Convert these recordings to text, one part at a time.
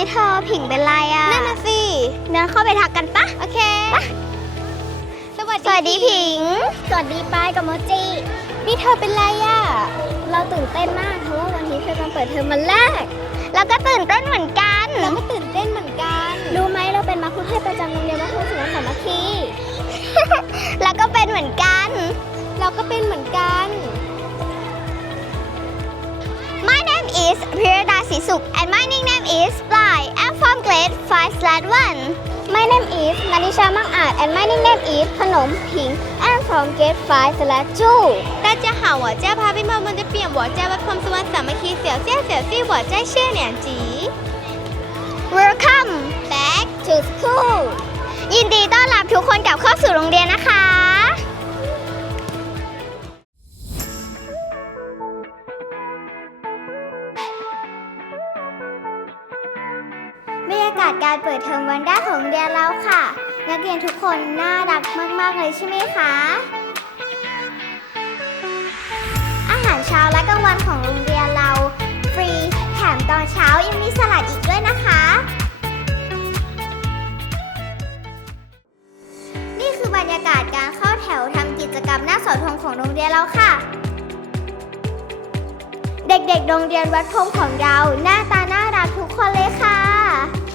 ยเธอผิงเป็นไรอะนั่นน่ะสิเดินเข้าไปทักกันปะโอเคสวัสสวัสดีผิง สวัสดีปายกับโมจินี่เธอเป็นไรอะเราตื่นเต้นมากเพราะว่าวันนี้เป็นวันเปิดเทอมวันแรกแล้วก็ตื่นเต้นเหมือนกันเราก็ตื่นเต้นเหมือนกันรู้ไหมเราเป็นมัคคุเทศก์ประจำโรงเรียนวัดทุ่งสวนสามัคคีแล้วก็เป็นเหมือนกัน เราก็เป็นเหมือนกัน My name is Pirada Sisuk and my nickname is Fly. I'm from grade 5 slash 1. My name is Nanisha Mang Art and my nickname is ขนมผิง I'm from grade 5 slash 2大家好，我叫 Papi 妈妈的变，我在วัดพรมสุวรรณสามัคคี小谢小谢，我在四年级。 Welcome Back to school ยินดีต้อนรับทุกคนกลับเข้าสู่โรงเรียนนะคะ บรรยากาศการเปิดเทอมวันแรกของโรงเรียนเราค่ะ นักเรียนทุกคนน่ารักมากๆเลยใช่ไหมคะ อาหารเช้าและกลางวันของโรงเรียนเรา ฟรีแถมตอนเช้ายังมีสลัดอีกด้วยนะคะ นี่คือบรรยากาศการเข้าแถวทำกิจกรรมหน้าเสาธงของโรงเรียนเราค่ะเด็กๆ โรงเรียนวัดพงของเรา หน้าตาน่ารักทุกคนเลยค่ะ โ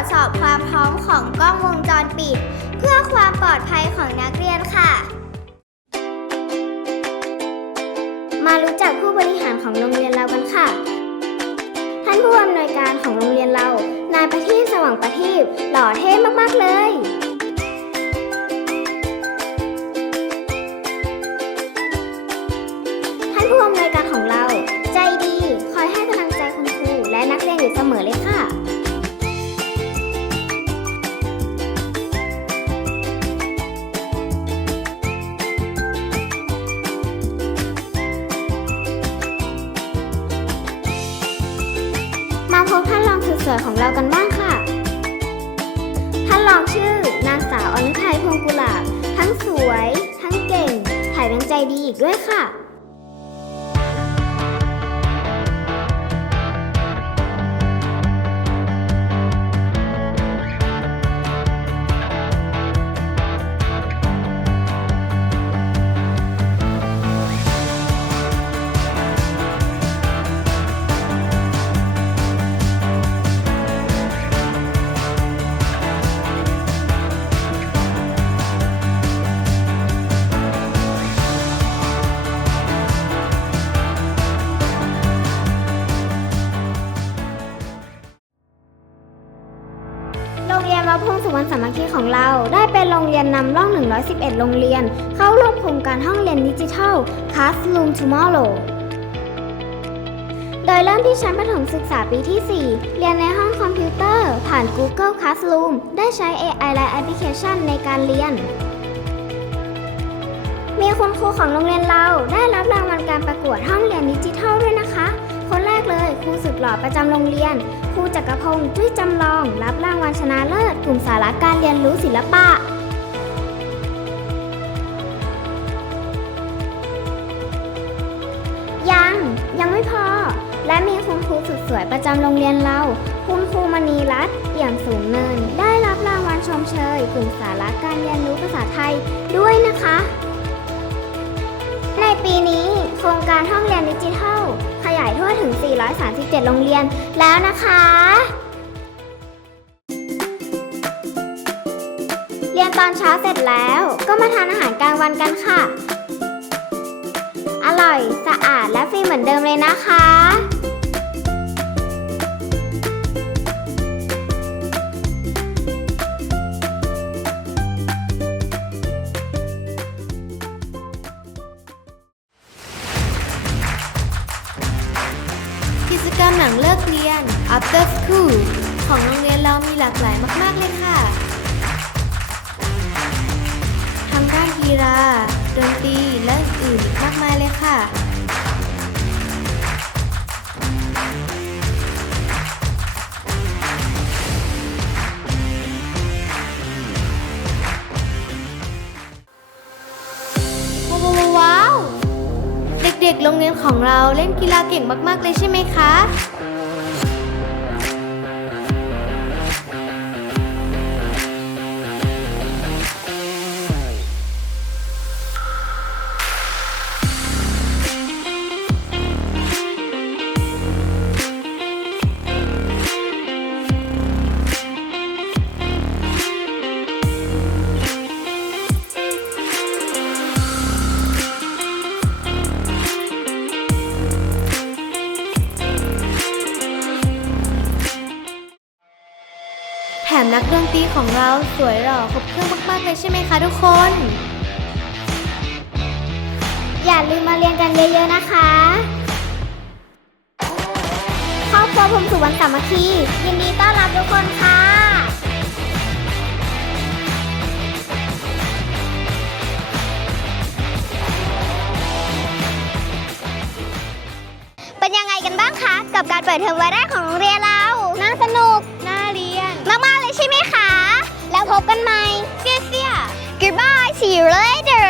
จสอบความพร้อมของกล้องวงจรปิด เพื่อความปลอดภัยของนักเรียนค่ะ มารู้จักผู้บริหารของโรงเรียนเรากันค่ะ ท่านผู้อำนวยการของโรงเรียนเรา นายประทีปสว่างประทีปหล่อเท่มากๆเลย ของเรากันบ้างค่ะ ท่านรองชื่อนางสาวอนุทัยพงกุหลาบ ทั้งสวย ทั้งเก่งแถมยังใจดีอีกด้วยค่ะ รงเรียนวัดพงสุวรรณสามัคคีของเรา ได้เป็นโรงเรียนนำร่อง 111 โรงเรียน เข้าร่วมโครงการห้องเรียนดิจิทัล Classroom Tomorrow โดยเริ่มที่ชั้นประถมศึกษาปีที่ 4 เรียนในห้องคอมพิวเตอร์ ผ่าน Google Classroom ได้ใช้ AI และแอปพลิเคชันในการเรียน มีคุณครูของโรงเรียนเราได้รับรางวัลการประกวดห้องเรียนดิจิทัลด้วยนะ หล่อประจำโรงเรียนครูจักรพงศ์จุ้ยจำลอง รับรางวัลชนะเลิศกลุ่มสาระการเรียนรู้ศิลปะ ยังยังไม่พอ และมีคุณครูสุดสวยประจำโรงเรียนเรา คุณครูมณีรัตน์เอี่ยมสูงเนิน ได้รับรางวัลชมเชย กลุ่มสาระการเรียนรู้ภาษาไทยด้วยนะคะ 137 โรงเรียนแล้วนะคะ เรียนตอนเช้าเสร็จแล้วก็มาทานอาหารกลางวันกันค่ะ อร่อย สะอาดและฟรีเหมือนเดิมเลยนะคะ after school ของโรงเรียนเรามีหลากหลายมาก ๆ เลยค่ะทั้งด้านกีฬาดนตรีและอื่นอีกมากมายเลยค่ะ ว้าวว้าวเด็กๆ โรงเรียนของเราเล่นกีฬาเก่งมาก ๆ เลยใช่ไหมคะ มนักดนตรีของเราสวยหล่อครบเครื่องมากๆเลยใช่ไหมคะทุกคน อย่าลืมมาเรียนกันเยอะๆนะคะครอบครัวภูมิสุวรรณสามัคคียินดีต้อนรับทุกคนค่ะเป็นยังไงกันบ้างคะ กับการเปิดเทอมวันแรกของโรงเรียนเรา น่าสนุก น่าเรียน มากๆ บกันใหม่ เสียเสีย Goodbye see you later